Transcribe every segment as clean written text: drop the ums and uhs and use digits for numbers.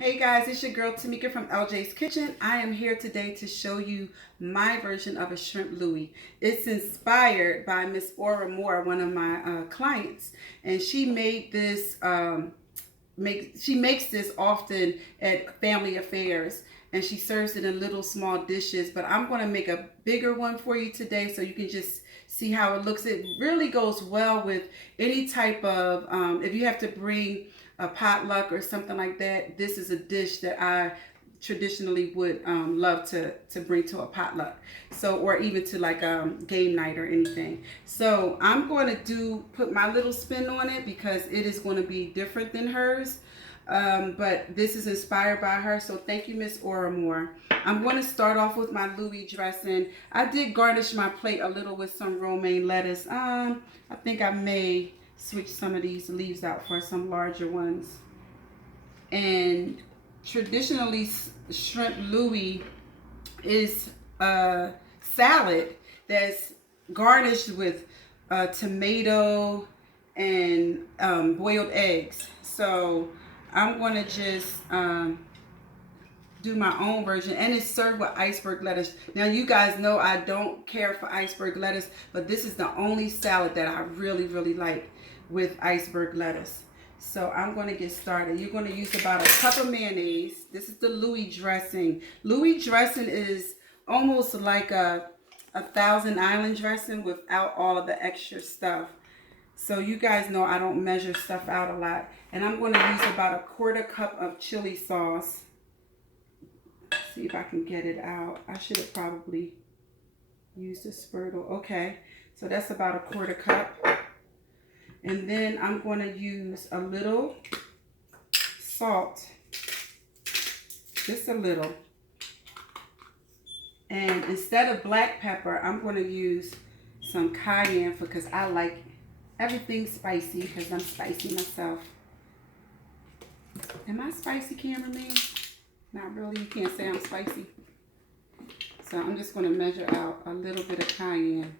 Hey guys, it's your girl Tamika from LJ's Kitchen. I am here today to show you my version of a shrimp Louie. It's inspired by Miss Aura Moore, one of my clients, and she made this. She makes this often at family affairs, and she serves it in little small dishes. But I'm going to make a bigger one for you today, so you can just see how it looks. It really goes well with any type of if you have to bring a potluck or something like that. This is a dish that I traditionally would love to bring to a potluck, so, or even to like game night or anything. So I'm going to put my little spin on it because it is going to be different than hers, but this is inspired by her. So thank you, Miss Aura Moore. I'm going to start off with my Louie dressing. I did garnish my plate a little with some romaine lettuce. I think I may switch some of these leaves out for some larger ones. And traditionally, shrimp Louie is a salad that's garnished with tomato and boiled eggs. So I'm going to just do my own version, and it's served with iceberg lettuce. Now you guys know I don't care for iceberg lettuce, but this is the only salad that I really like with iceberg lettuce. So I'm going to get started. You're going to use about a cup of mayonnaise. This is the Louie dressing. Louie dressing is almost like a Thousand Island dressing without all of the extra stuff. So you guys know I don't measure stuff out a lot. And I'm going to use about a quarter cup of chili sauce. See if I can get it out. I should have probably used a spurtle. Okay, so that's about a quarter cup. And then I'm going to use a little salt, just a little. And instead of black pepper, I'm going to use some cayenne because I like everything spicy because I'm spicy myself. Am I spicy, cameraman? Not really. You can't say I'm spicy. So I'm just going to measure out a little bit of cayenne.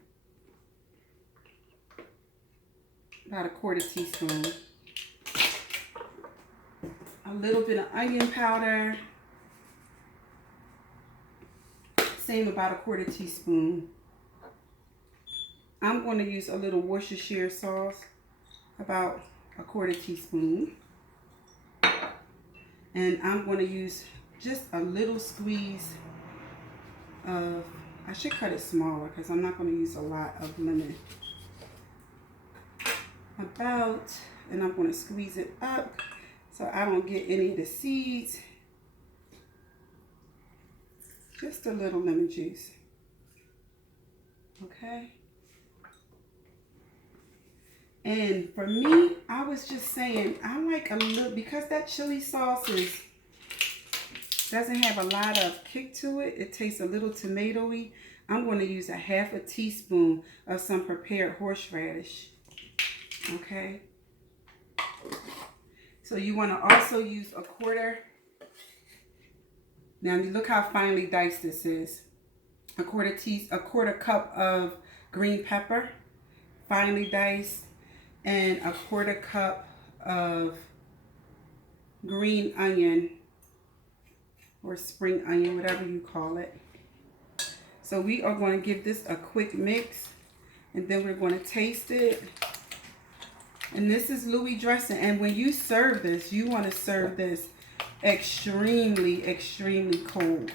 About a quarter teaspoon. A little bit of onion powder. Same, about a quarter teaspoon. I'm going to use a little Worcestershire sauce. About a quarter teaspoon. And I'm going to use just a little squeeze of, I should cut it smaller because I'm not going to use a lot of lemon. And I'm going to squeeze it up so I don't get any of the seeds. Just a little lemon juice. Okay. And for me, I was just saying, I like a little, because that chili sauce doesn't have a lot of kick to it. It tastes a little tomatoey. I'm going to use a half a teaspoon of some prepared horseradish. Okay. So you want to also use a quarter. Now look how finely diced this is. A quarter cup of green pepper, finely diced, and a quarter cup of green onion or spring onion, whatever you call it. So we are going to give this a quick mix, and then we're going to taste it. And this is Louie dressing. And when you serve this, you want to serve this extremely cold.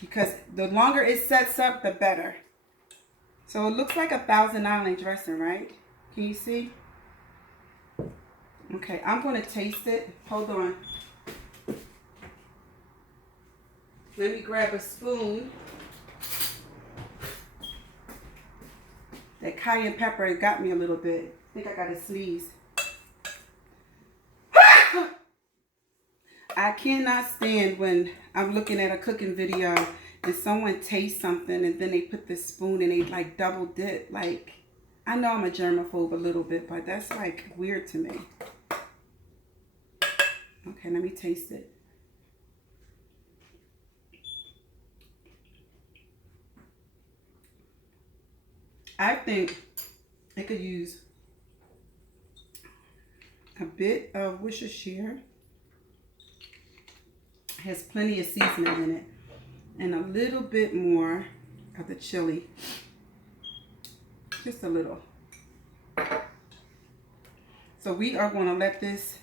Because the longer it sets up, the better. So it looks like a Thousand Island dressing, right? Can you see? Okay, I'm going to taste it. Hold on. Let me grab a spoon. That cayenne pepper got me a little bit. I think I got to sneeze. I cannot stand when I'm looking at a cooking video and someone tastes something and then they put the spoon and they like double dip. Like, I know I'm a germaphobe a little bit, but that's like weird to me. Okay, let me taste it. I think it could use a bit of Worcestershire. Has plenty of seasoning in it. And a little bit more of the chili. Just a little. So we are going to let this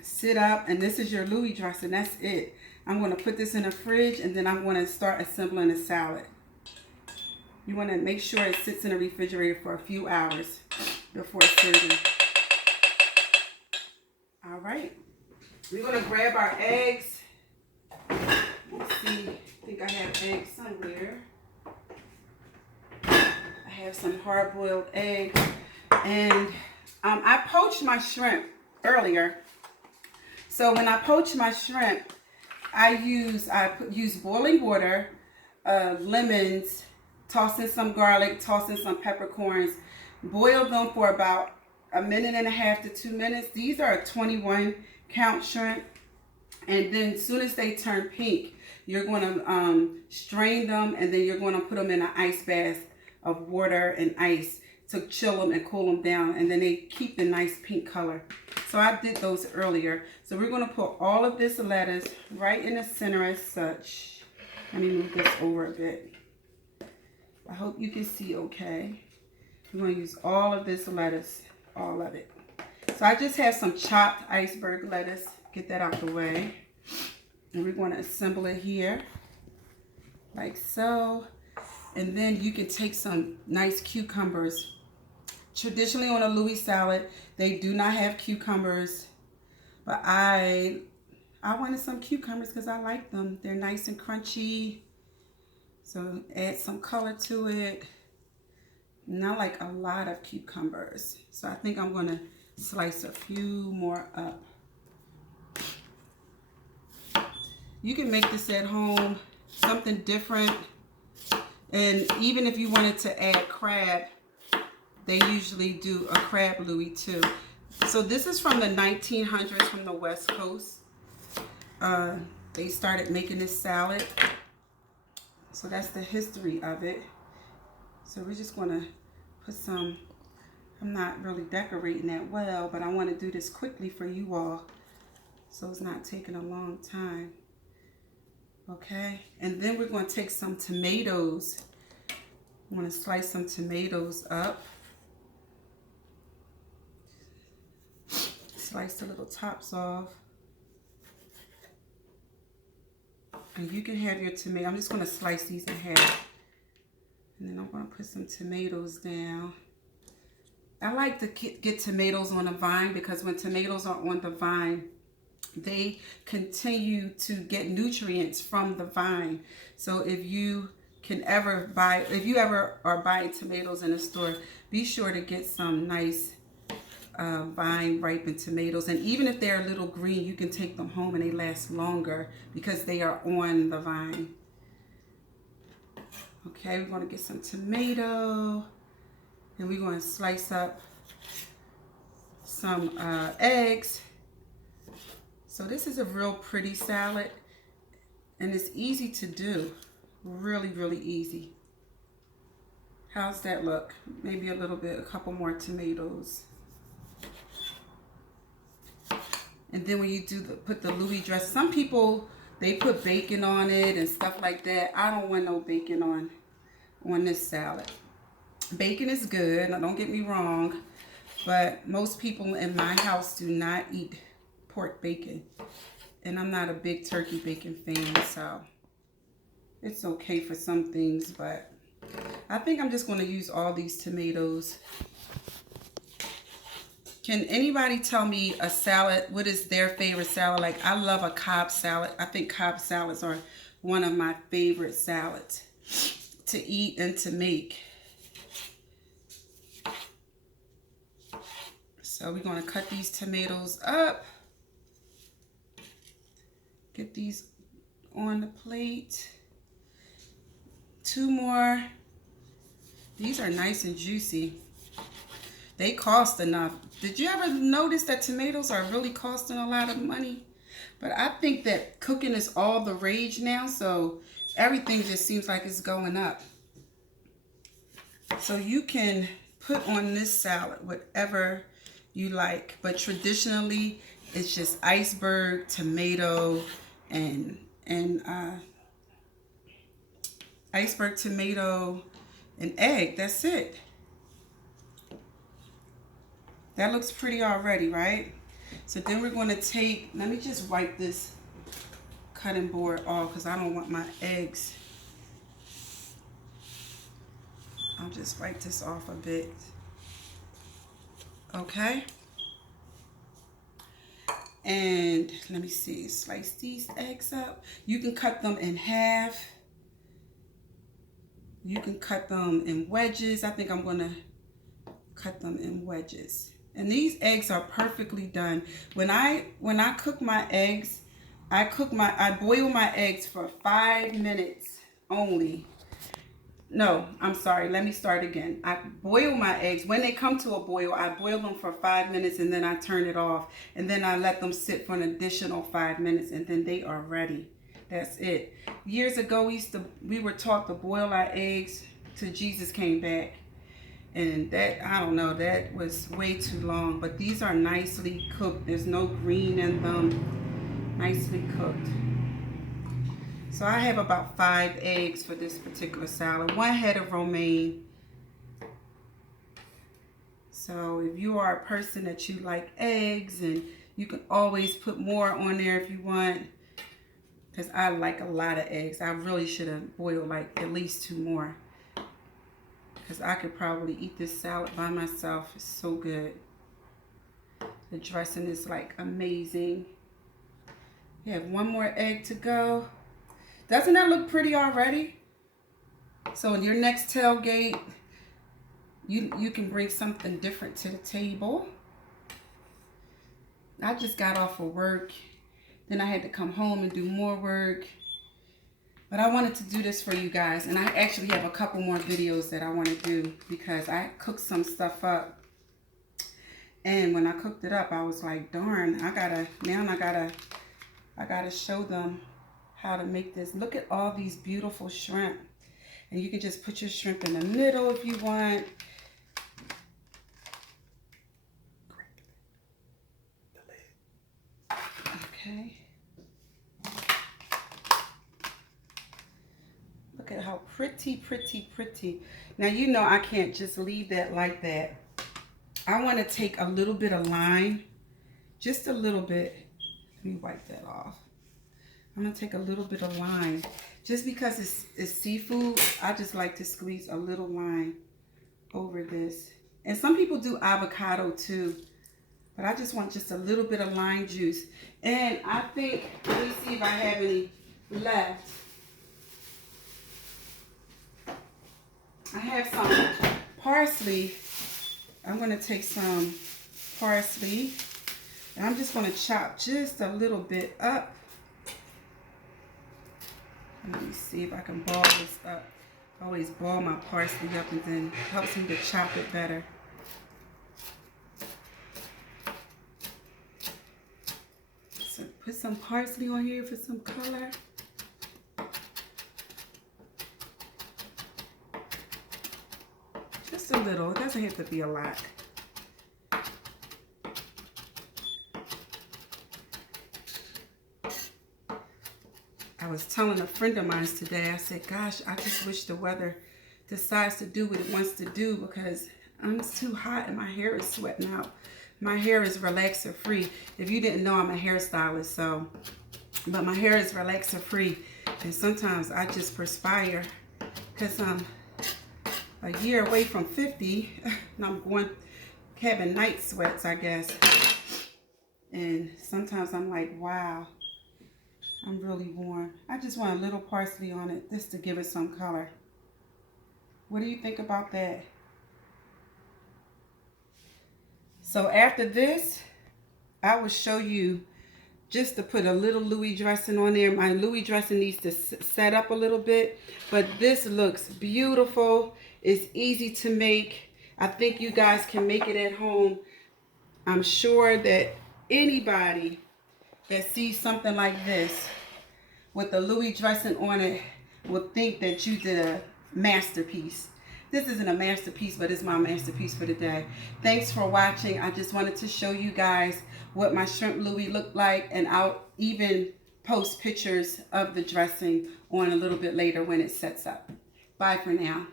sit up. And this is your Louie dressing. That's it. I'm going to put this in the fridge and then I'm going to start assembling the salad. You want to make sure it sits in the refrigerator for a few hours before serving. All right. We're going to grab our eggs. Let's see. I think I have eggs somewhere. I have some hard-boiled eggs. And I poached my shrimp earlier. So when I poach my shrimp, I use boiling water, lemons, toss in some garlic, toss in some peppercorns, boil them for about 1.5 to 2 minutes. These are a 21 count shrimp. And then as soon as they turn pink, you're going to strain them and then you're going to put them in an ice bath of water and ice to chill them and cool them down. And then they keep the nice pink color. So I did those earlier. So we're going to put all of this lettuce right in the center as such. Let me move this over a bit. I hope you can see okay. We're going to use all of this lettuce, all of it. So I just have some chopped iceberg lettuce. Get that out the way. And we're going to assemble it here, like so. And then you can take some nice cucumbers. Traditionally on a Louie salad, they do not have cucumbers. But I wanted some cucumbers because I like them. They're nice and crunchy. So add some color to it. And I like a lot of cucumbers. So I think I'm going to slice a few more up. You can make this at home, something different. And even if you wanted to add crab, they usually do a crab Louie too. So this is from the 1900s from the West Coast. They started making this salad. So that's the history of it. So we're just going to put some, I'm not really decorating that well, but I want to do this quickly for you all so it's not taking a long time. Okay, and then we're going to take some tomatoes. I'm going to slice some tomatoes up. Slice the little tops off. And you can have your tomato. I'm just going to slice these in half. And then I'm going to put some tomatoes down. I like to get tomatoes on a vine because when tomatoes are on the vine, they continue to get nutrients from the vine. So if you ever are buying tomatoes in a store, be sure to get some nice vine ripened tomatoes. And even if they're a little green, you can take them home and they last longer because they are on the vine. Okay, we're going to get some tomato and we're going to slice up some eggs. So this is a real pretty salad and it's easy to do. Really, really easy. How's that look? Maybe a little bit, a couple more tomatoes. And then when you put the Louie dress, some people, they put bacon on it and stuff like that. I don't want no bacon on this salad. Bacon is good, now don't get me wrong, but most people in my house do not eat pork bacon. And I'm not a big turkey bacon fan, so it's okay for some things, but I think I'm just going to use all these tomatoes. Can anybody tell me a salad, what is their favorite salad? Like, I love a Cobb salad. I think Cobb salads are one of my favorite salads to eat and to make. So we're going to cut these tomatoes up. Get these on the plate. 2 more. These are nice and juicy. They cost enough. Did you ever notice that tomatoes are really costing a lot of money? But I think that cooking is all the rage now, so everything just seems like it's going up. So you can put on this salad whatever you like. But traditionally, it's just iceberg, tomato, and iceberg, tomato, and egg. That's it. That looks pretty already, right? So then we're going to take, let me just wipe this cutting board off because I don't want my eggs. I'll just wipe this off a bit. Okay. And let me see, slice these eggs up. You can cut them in half. You can cut them in wedges. I think I'm going to cut them in wedges. And these eggs are perfectly done. When I cook my eggs, I boil my eggs for 5 minutes only. No, I'm sorry. Let me start again. I boil my eggs. When they come to a boil, I boil them for 5 minutes and then I turn it off. And then I let them sit for an additional 5 minutes and then they are ready. That's it. Years ago, we were taught to boil our eggs till Jesus came back. And that, I don't know, that was way too long. But these are nicely cooked. There's no green in them. Nicely cooked. So I have about 5 eggs for this particular salad. 1 head of romaine. So if you are a person that you like eggs, and you can always put more on there if you want. Because I like a lot of eggs. I really should have boiled like at least 2 more. Because I could probably eat this salad by myself. It's so good. The dressing is like amazing. You have 1 more egg to go. Doesn't that look pretty already? So in your next tailgate, you can bring something different to the table. I just got off of work. Then I had to come home and do more work. But I wanted to do this for you guys. And I actually have a couple more videos that I want to do because I cooked some stuff up. And when I cooked it up, I was like, darn, I gotta show them how to make this. Look at all these beautiful shrimp. And you can just put your shrimp in the middle if you want. Okay. Look at how pretty, pretty, pretty. Now, you know I can't just leave that like that. I want to take a little bit of lime. Just a little bit. Let me wipe that off. I'm going to take a little bit of lime. Just because it's seafood, I just like to squeeze a little lime over this. And some people do avocado too. But I just want just a little bit of lime juice. And I think, let me see if I have any left. I have some parsley. I'm going to take some parsley. And I'm just going to chop just a little bit up. Let me see if I can ball this up. I always ball my parsley up and then it helps me to chop it better. So put some parsley on here for some color. Just a little. It doesn't have to be a lot. I was telling a friend of mine today, I said, gosh, I just wish the weather decides to do what it wants to do because it's too hot and my hair is sweating out. My hair is relaxer free. If you didn't know, I'm a hairstylist, but my hair is relaxer free. And sometimes I just perspire because I'm a year away from 50 and I'm having night sweats, I guess. And sometimes I'm like, wow. I'm really warm. I just want a little parsley on it just to give it some color. What do you think about that? So after this, I will show you just to put a little Louie dressing on there. My Louie dressing needs to set up a little bit, but this looks beautiful. It's easy to make. I think you guys can make it at home. I'm sure that anybody that sees something like this with the Louie dressing on it will think that you did a masterpiece. This isn't a masterpiece, but it's my masterpiece for the day. Thanks for watching. I just wanted to show you guys what my shrimp Louie looked like, and I'll even post pictures of the dressing on a little bit later when it sets up. Bye for now.